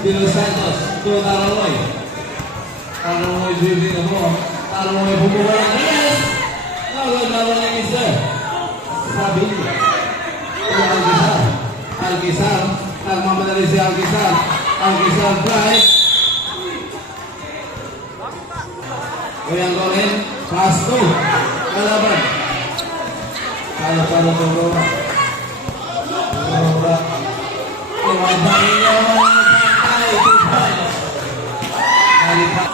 De Los Santos to Tarangoy. Tarangoy dribbling na mo. Tarangoy bumuha ng yes! Nagagawa ng isa. Sabi niya. Alquizar. Alquizar. Nagmamadali si Alquizar. Alquizar drive. Kuyang Gorin. Pass to. Kalaban. Kalaban to Roma. Roma. Iwabahin niya mga kantay. Nalipat.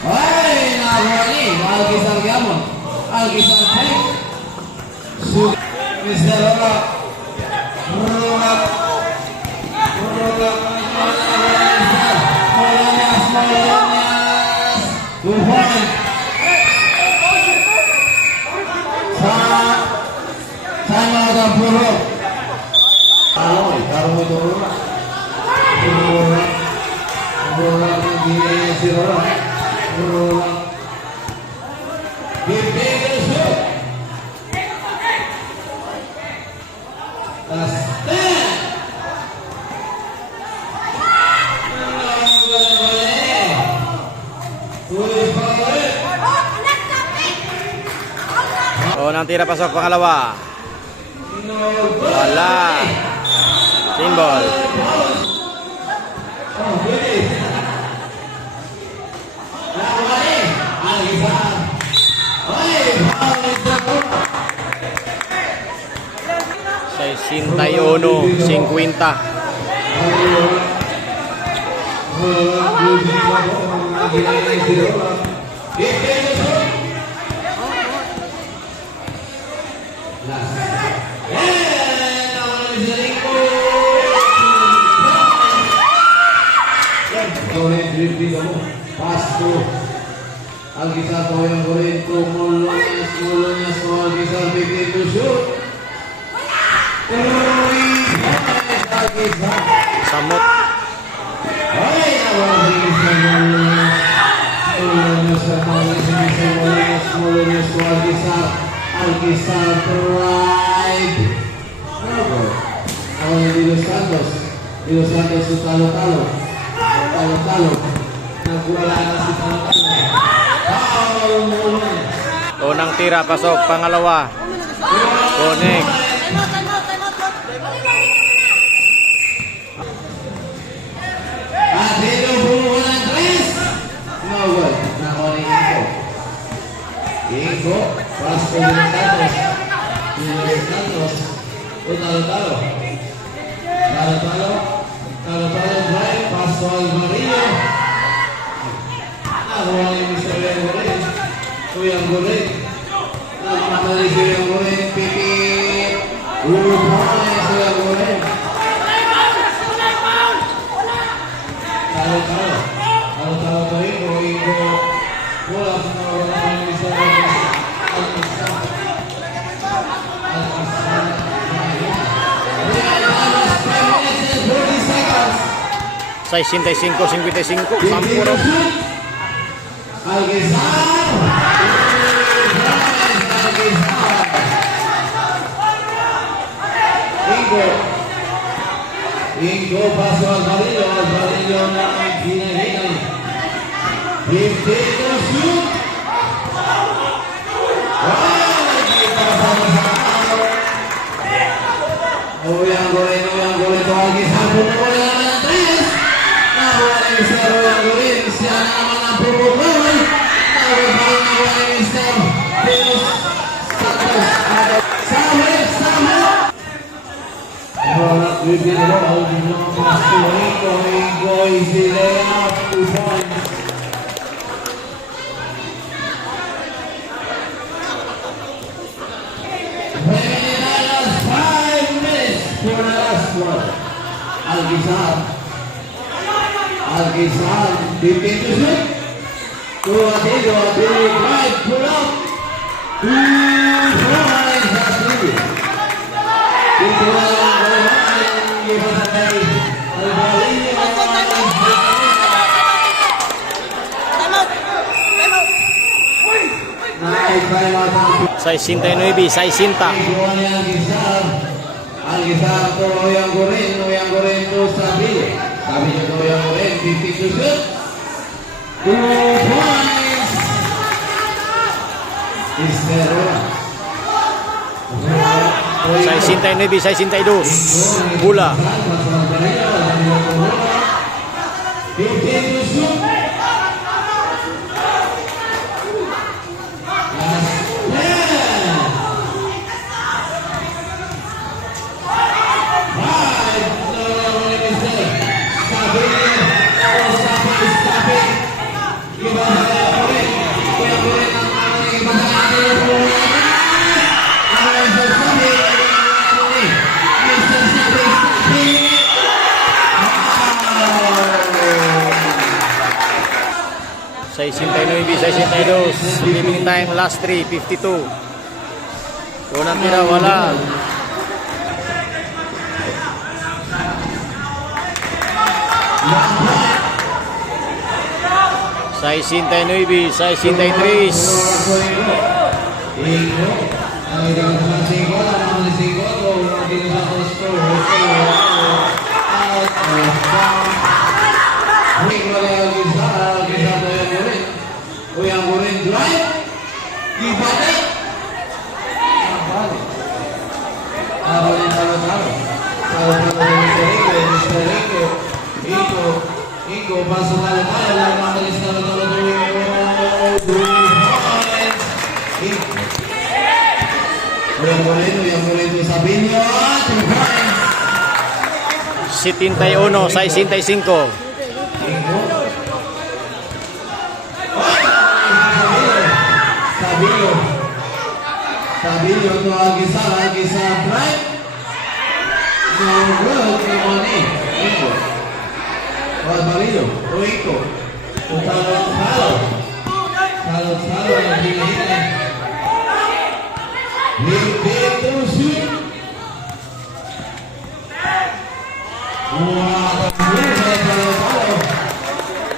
Ay, nakuha ni. Alquizar Gamon. Alquizar Palik. Mr. Roma. Roma. Roma. Molonyas. Tuhan. Sama dengan buruk. Taruh itu Roma. Roma di si Roma. Roma. Unang tira pasok pangalawa. Wala. Symbol. Uno, 50. Pasto. Alquizar Toyang Gorin to Molonyas to Alquizar begin to shoot. Alquizar. Samot. Ay, nawagin sa Molonyas to Alquizar. Alquizar drive. Ahora de Los Santos. De Los Santos to Talo-Talo. Talo-Talo. Nagwala na si Talo-Talo. Unang tira pasok pangalawa. Connect. Adelo buwan ng tres. No good. Nakuha ni Ingo. Ingo. Pasto de Los Santos. De Los Santos. O Talo-Talo. Talo-Talo. Talo-Talo drive. Pasto Alvarillo. Nakuha ni Mr. Gorin. Tuyang Gorin. Nagmamadali si Tuyang Gorin. Pipip. Urupan Tuyang Gorin. Talo-Talo. Talo-Talo to Ingo. Ingo. Wala sa nawala ni Mr. Gorin. Alquizar. Alquizar. 40 seconds. 65-55. Sampuro. Alquizar. Ingo paso Alvarillo. Alvarillo na hinay-hinay. 50 to shoot. Uyang Gorin to Alquizar. Pumuli naman ang tres. Nakuha ni Mr. Uyang Gorin. Siya naman ang pumuli. Nakuha ni Mr. Pilos Santos. Samit. We've been all Ingo is the layup. 2 points. For the last one. Alquizar. Dipin to shoot. To Adelo. Adelo drive. Pull up. 2 points. That's three. Ito ang give us a day. Alvarillo. Saisinta Nuevi, Saisinta. Alquizar to Uyang Gorin. Sabino. Sabino daw yung ulit. 50 to shoot. 2 points. Isterora. 69, 62. Bula. 15 to shoot. Sa 69, Living time last 3, 52. Unang tira, wala. Sa 69, sa 63. Uyang Goren drive. Dibalik. Iko pasok na tayo lang makalis na Uyang Goren Sabino. 71, sa 65. Sabino to Agisa drive. No good, no money. Iko. Sabino, Iko. Talo. Ang hinihinay. Hit to shoot.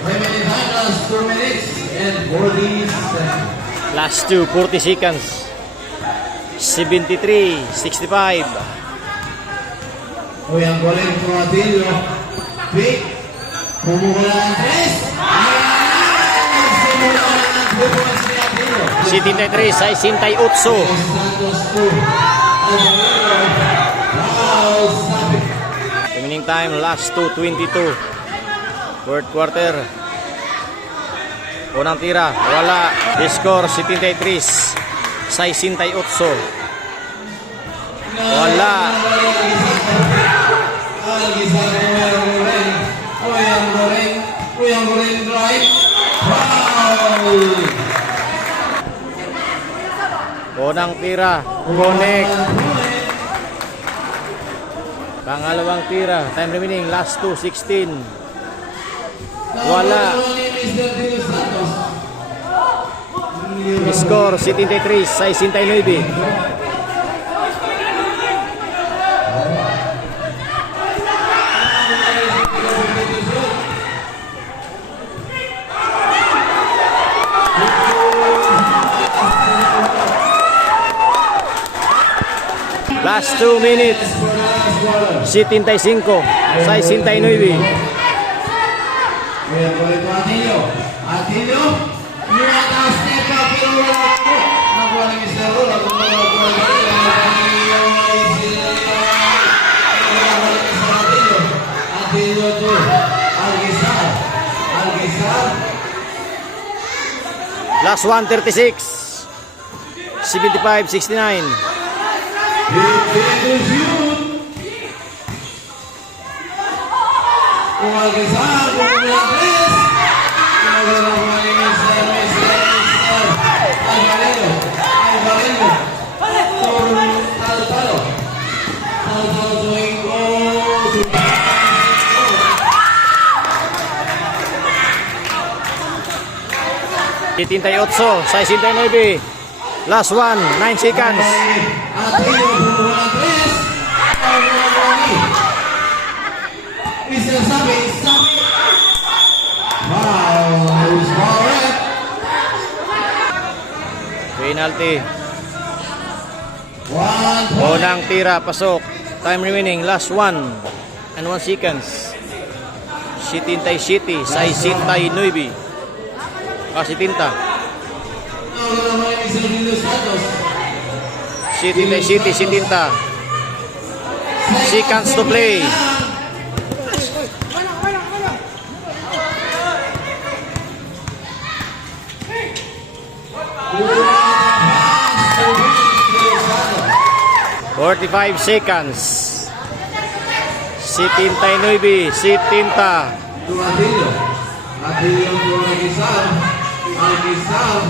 Remaining time last 2 minutes and 40 seconds. Last 2, 40 seconds. 73, 65. Uyang Goren Atilio. Big. Pumula ng 3. Simula ng 2 points ni Atilio. 73, sa 68. Santos 2. Remaining time last 2, 22. Fourth quarter. Unang tira, wala. Score 73, sa 68. Wala. Uyang Goren drive. Foul. Unang tira, connect. Pangalawang tira, time remaining, last 2, 16. Wala. Score 73, sa 69. Last 2 minutes. 75, sa 69. Uyang Goren Atilio. Atilio. You want to step up pero wala ako. Nakuha ni Mr. Rola. Kung wala ko ang Atilio to Algizar. Last 1:36. 75, 69. It is you. Kung Algizar, kung Algizar. Nagagawa ni Mr. Alvarado. Talo. Tuwing ko. 78, sa 69. Last 1, 9 seconds. Atilio bumuha ng 3. Mr. Sabi. Wow, who's correct? Penalty. 1 point. Unang tira, pasok. Time remaining, last 1 and 1 seconds. 77, 69. Ah, 70. Ahora naman yung Mr. Julio Santos. 77, 70. Seconds to play. Julio Santos. 45 seconds. 79, 70. To Atilio. Atilio to Alquizar. Alquizar.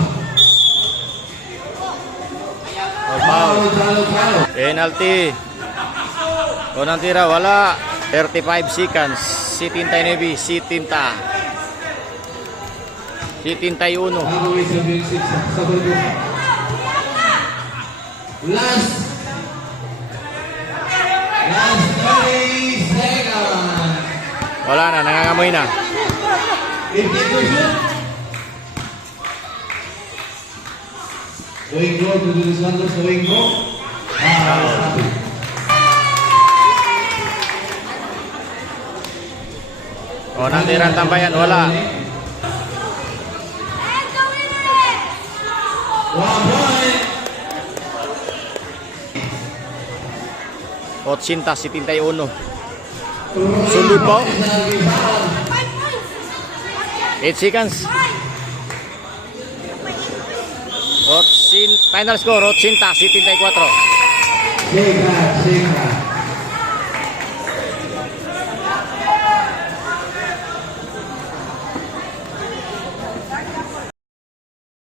Foul. Talo. Penalty. Unang tira, wala. 35 seconds. 79, 70. 71. Bago yung serving six sa burbuhan. Last 30 seconds. Wala na, nangangamoy na. 50 to shoot. Going goal to Julio Santos. Going goal. Sabi. Unang tira ang tambayan, wala. 1 point. 80, 71. Sunod po. 8 seconds. Final score, 80, 74. Sega.